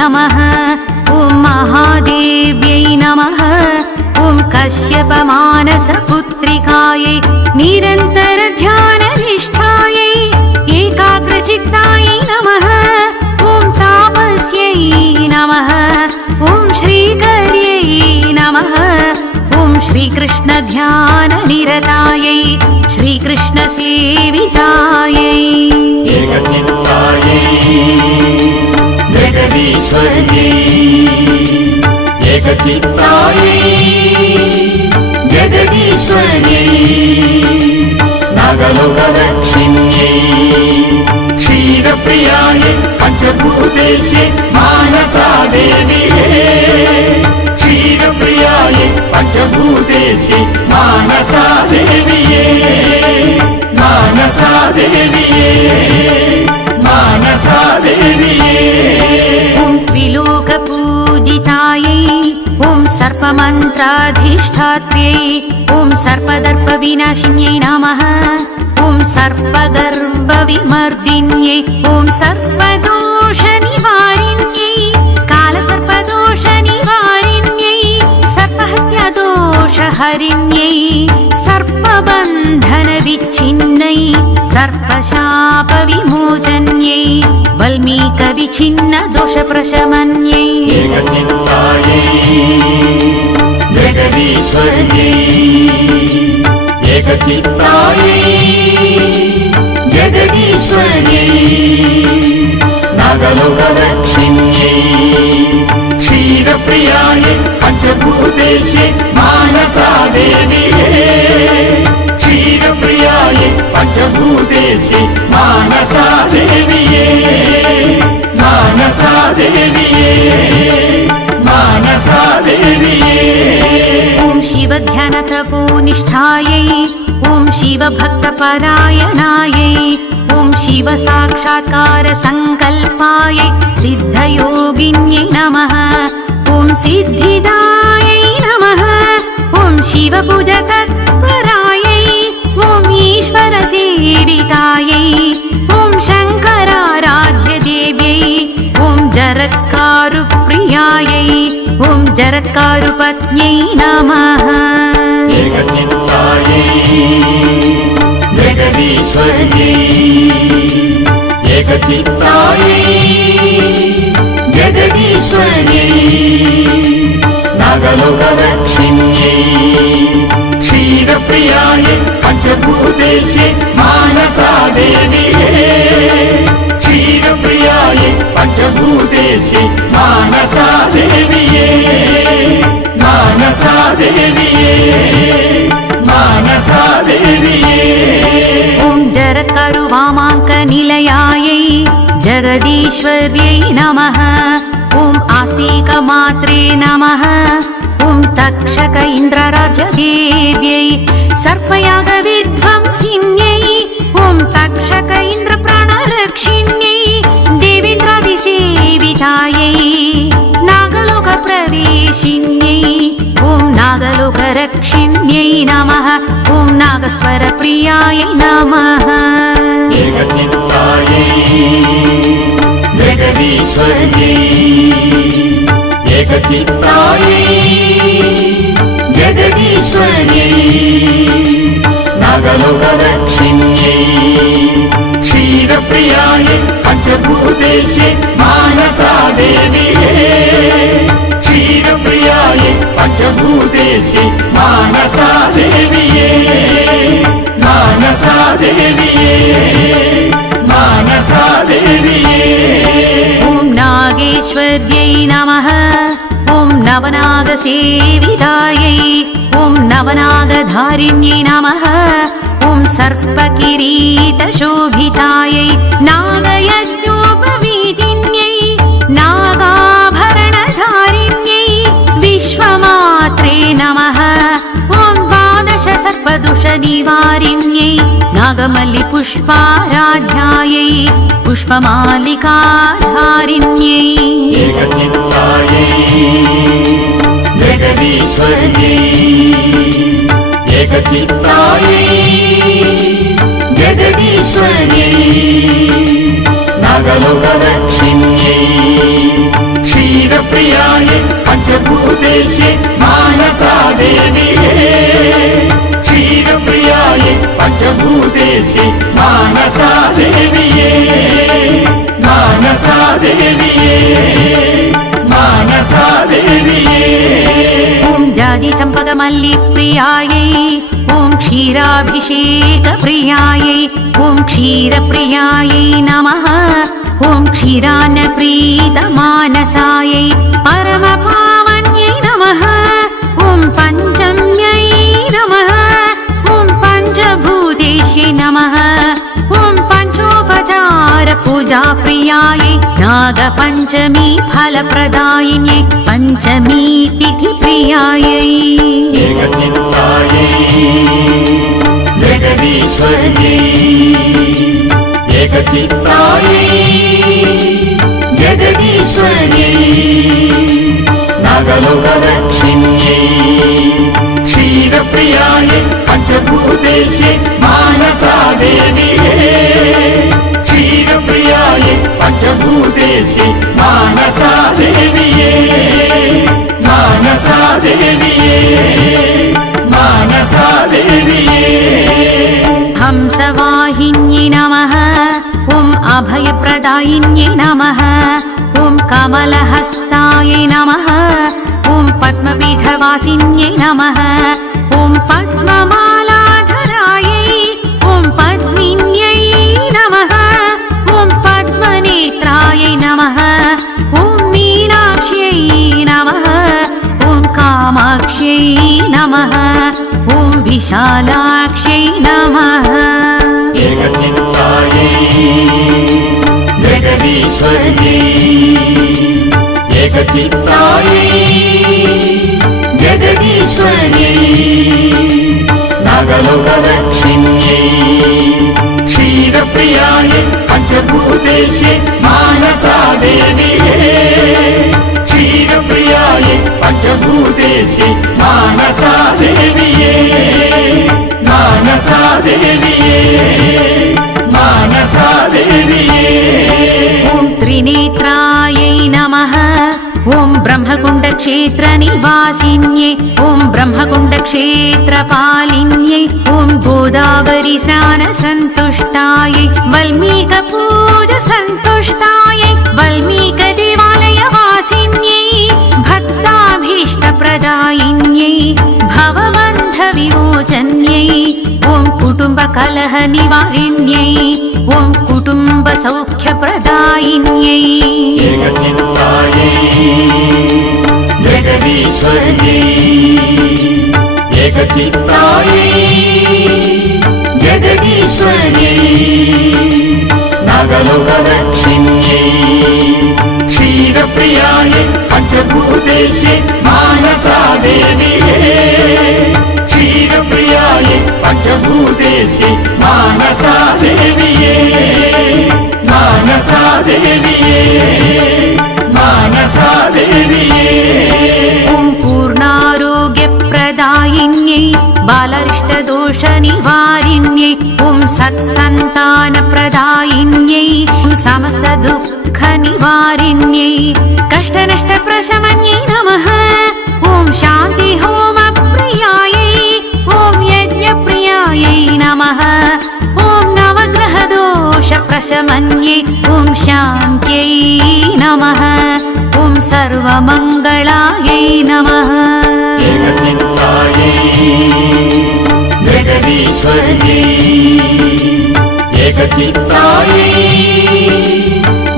नमः। ॐ महादेव्यै नमः। ॐ कश्यपमानसपुत्रिकायै निरन्तरध्याननिष्ठायै एकाग्रचित्तायै नमः। ॐ तापस्यै नमः। ॐ श्रीकर्यै नमः। ॐ श्रीकृष्णध्याननिरतायै श्रीकृष्णसेवितायै एकचित्तायै जगदीश्वर्यै एकचित्तायै जगदीश्वर्यै नागलोकरक्षिण्यै क्षीरप्रियायै पञ्चभूतेशे मानसा देव्यै क्षीरप्रियायै पञ्चभूतेशे मानसा देव्यै मानसा देव्यै मानसा देव्यै। ॐ त्रिलोकपूजितायै ॐ सर्पमन्त्राधिष्ठात्र्यै ॐ सर्पदर्पविनाशिन्यै नमः। ॐ सर्पगर्वविमर्दिन्यै ॐ सर्पदोषनिवारिण्यै कालसर्पदोषनिवारिण्यै सर्पहत्यादोषहरिण्यै सर्पबन्धनविच्छिन्नै सर्पशापविमोचन्यै वल्मीकविच्छिन्नदोषप्रशमन्यै एकचित्तायै जगदीश्वर्यै एकचित्तायै जगदीश्वर्यै नागलोकरक्षिण्यै क्षीरप्रियायै पञ्चभूतेशे मानसा देव्यै क्षीरप्रियायै पञ्चभूतेशे मानसा देव्यै मानसा देव्यै मानसा देव्यै। ॐ शिवध्यानतपोनिष्ठायै ॐ शिवभक्तपरायणायै ॐ शिवसाक्षात्कारसङ्कल्पायै सिद्धयोगिन्यै नमः। ॐ सिद्धिदायै नमः। ॐ शिवपूजतत्परायै ॐ ईश्वरसेवितायै ॐ शङ्कराराध्यदेव्यै ॐ जरत्कारुप्रियायै ॐ जरत्कारुपत्न्यै नमः। एकचित्तायै जगदीश्वर्यै एकचित्तायै जगदीश्वर्यै नागलोकरक्षिण्यै क्षीरप्रियायै पञ्चभूतेशे मानसा देव्यै क्षीरप्रियायै पञ्चभूतेशे मानसा देव्यै मानसा देव्यै मानसा देव्यै। ॐ जरत्कारुवामाङ्कनिलयायै जगदीश्वर्यै नमः। ॐ आस्तिकमात्रे नमः। ॐ तक्षक इन्द्राराध्यदेव्यै सर्पयागविध्वंसिन्यै ॐ तक्षक इन्द्रप्राणरक्षिण्यै देवेन्द्रादिसेवितायै नागलोकप्रवेशिन्यै ॐ नागलोकरक्षिण्यै नमः। ॐ नागस्वरप्रियायै नमः। एकचित्तायै जगदीश्वर्यै एकचित्तायै जगदीश्वर्यै नागलोकरक्षिण्यै क्षीरप्रियायै पञ्चभूतेशे मानसा देव्यै क्षीरप्रियायै पञ्चभूतेशे मानसा देव्यै मानसा देव्यै मानसा देव्यै। ॐ नागेश्वर्यै नमः। ॐ नवनागसेवितायै ॐ नवनागधारिण्यै नमः। ॐ सर्पकिरीटशोभितायै नागयज्ञोपवीतिन्यै नागाभरणधारिण्यै विश्वमात्रे नमः। ॐ द्वादशसर्पदोषनिवारिण्यै नागमल्लिपुष्पाराध्यायै पुष्पमालिकाधारिण्यै एकचित्तायै जगदीश्वर्यै एकचित्तायै जगदीश्वर्यै नागलोकरक्षिण्यै पञ्चभूतेशे मानसा देविये क्षीरप्रियायै पञ्चभूतेशे मानसा देविये मानसा देविये मानसा देविये ॐ जाजि चम्पकमल्लि प्रियायै ॐ क्षीराभिषेक प्रियायै ॐ क्षीरप्रियायै नमः ॐ क्षीरान्नप्रीतमानसायै परमपावन्यै नमः ॐ पञ्चम्यै नमः ॐ पञ्चभूतेश्यै नमः ॐ पञ्चोपचार पूजा प्रियायै नागपञ्चमी फलप्रदायिन्यै पञ्चमी तिथि प्रियायै एकचित्तायै जगदीश्वर्यै एकचित्तायै जगदीश्वर्यै नागलोकदक्षिण्यै क्षीरप्रियायै पञ्चभूतेशे मानसा देविये क्षीरप्रियायै पञ्चभूतेशे मानसा देविये मानसा देविये मानसा देविये हंसवाहिन्यै नमः ॐ अभयप्रदायिन्यै नमः ॐ कमलहस्तायै नमः ॐ पद्मपीठवासिन्यै नमः ॐ पद्ममालाधरायै ॐ पद्मिन्यै नमः ॐ पद्मनेत्रायै नमः ॐ मीनाक्ष्यै नमः ॐ कामाक्ष्यै नमः ॐ विशालाक्ष्यै नमः एकचित्तायै जगदीश्वर्यै एकचित्तायै जगदीश्वर्यै नागलोकदक्षिण्यै क्षीरप्रियायै पञ्चभूतेशे मानसा देविये क्षीरप्रियायै पञ्चभूतेशे मानसा देविये मानसा देविये मानसा देविये ॐ त्रिनेत्रायै नमः ॐ ब्रह्मकुण्डक्षेत्रनिवासिन्यै ॐ ब्रह्मकुण्डक्षेत्रपालिन्यै ॐ गोदावरी स्नानसन्तुष्टायै वल्मीकपूजसन्तुष्टायै वल्मीकदेवालयवासिन्यै भक्ताभीष्टप्रदायिन्यै भवबन्धविमोचन्यै ॐ कुटुम्बकलहनिवारिण्यै ॐ कुटुम्बसौख्यप्रदायिन्यै एकचित्तायै जगदीश्वर्यै एकचित्तायै जगदीश्वर्यै नागलोकदक्षिण्यै क्षीरप्रियायै पञ्चभूतेशे मानसा देविये क्षीरप्रियायै पञ्चभूतेशे मानसा देविये मानसा देविये मानसा देविये ॐ पूर्णारोग्यप्रदायिन्यै बालरिष्टदोषनिवारिण्यै ॐ सत्सन्तानप्रदायिन्यै ॐ समस्तदुःखनिवारिण्यै कष्टनष्टप्रशमन्यै नमः ॐ शान्तिहोमप्रियायै ॐ यज्ञप्रियायै नमः ॐ नवग्रहदोषप्रशमन्यै ॐ शान्त्यै नमः ॐ सर्वमङ्गलायै नमः एकचित्तायै जगदीश्वर्यै एकचित्तायै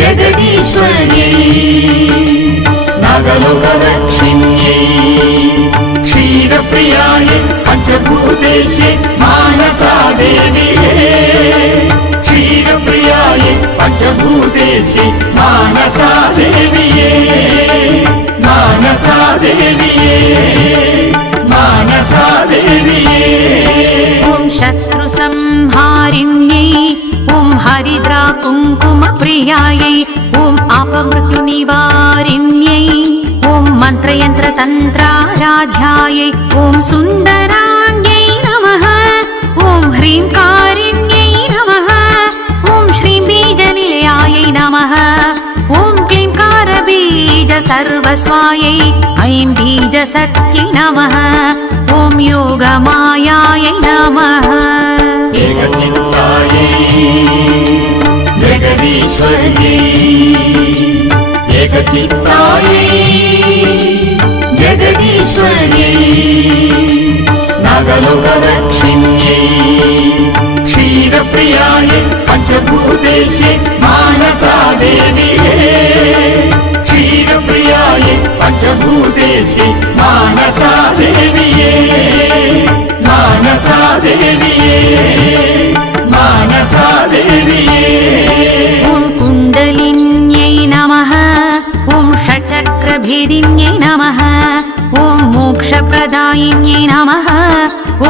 जगदीश्वर्यै नागलोकदक्षिण्यै क्षीरप्रियायै पञ्चभूतेशे मानसा देविये क्षीरप्रियायै पञ्चभूतेशे मानसा देविये मानसा देविये मानसा देविये ॐ शत्रुसंहारिण्यै ॐ हरिद्राकुङ्कुमप्रियायै ॐ अपमृत्युनिवारिण्यै ॐ मन्त्रयन्त्रतन्त्राराध्यायै ॐ सुन्दराङ्ग्यै नमः ॐ ह्रीङ्कारिण्यै नमः ॐ श्रीं बीजनिलयायै नमः ॐ क्लीं कारबीज सर्वस्वायै ऐं बीजसत्यै नमः ॐ योगमायायै नमः एकचित्तायै जगदीश्वर्यै एकचित्तायै जगदीश्वर्यै नागलोकरक्षिण्यै क्षीरप्रियायै पञ्चभूतेशे मानसा देव्यै क्षीरप्रियायै पञ्चभूतेशे मानसा देव्यै मानसा देव्यै मानसा देव्यै ॐ कुण्डलिन्यै नमः ॐ षट्चक्रभेदिन्यै नमः ॐ मोक्षप्रदायिन्यै नमः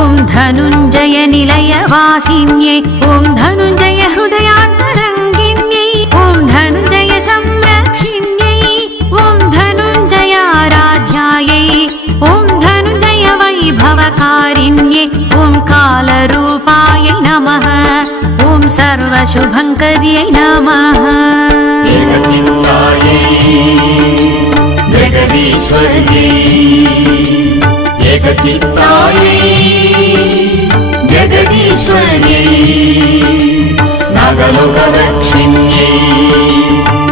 ॐ धनुञ्जयनिलयवासिन्यै ॐ धनुञ्जय हृदयान्तरङ्गिन्यै ॐ धनुञ्जय संरक्षिण्यै ॐ धनुञ्जयाराध्यायै ॐ धनुञ्जय वैभवकारिण्यै ॐ कालरूपायै नमः ॐ सर्वशुभङ्कर्यै नमः एकचित्तायै जगदीश्वर्यै एकचित्तायै जगदीश्वर्यै नागलोकरक्षिण्यै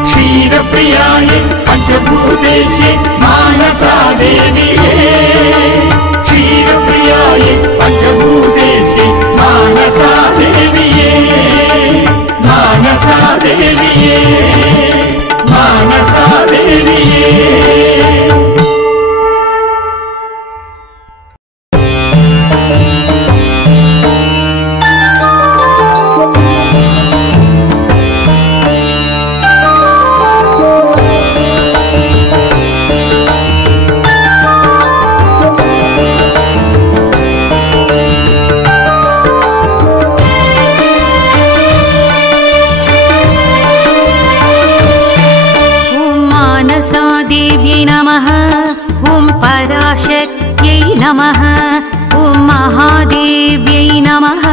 क्षीरप्रियायै पञ्चभूतेशे मानसा देव्यै क्षीरप्रियायै पञ्चभूतेशे मानसा देव्यै मानसा देव्यै मानसा देव्यै नमः ॐ महादेव्यै नमः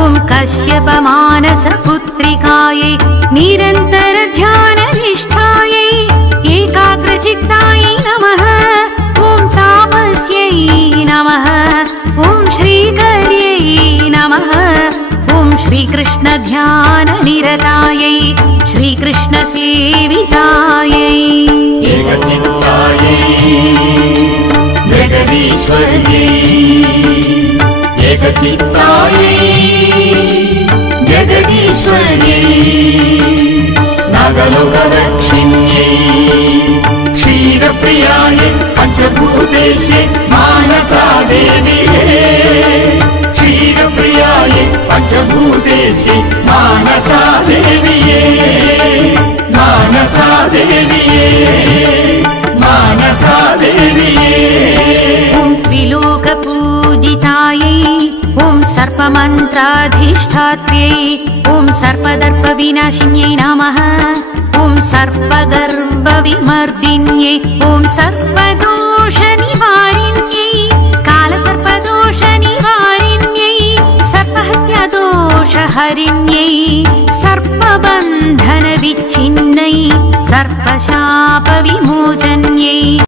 ॐ कश्यपमानसपुत्रिकायै निरन्तरध्याननिष्ठायै एकाग्रचित्तायै नमः ॐ तापस्यै नमः ॐ श्रीकर्यै नमः ॐ श्रीकृष्णध्याननिरतायै श्रीकृष्णसेवितायै एकचित्तायै जगदीश्वर्यै एकचित्तायै जगदीश्वर्यै नागलोकरक्षिण्यै क्षीरप्रियायै पञ्चभूतेशे मानसा देव्यै क्षीरप्रियायै पञ्चभूतेशे मानसा देव्यै मानसा देव्यै मानसा देव्यै ॐ त्रिलोकपूजितायै ॐ सर्पमन्त्राधिष्ठात्र्यै ॐ सर्पदर्पविनाशिन्यै नमः ॐ सर्पगर्वविमर्दिन्यै ॐ सर्पदोषनिवारिण्यै कालसर्पदोषनिवारिण्यै सर्पहत्यादोषहरिण्यै सर्पबन्धनविच्छिन्नै सर्पशापविमोचिन्यै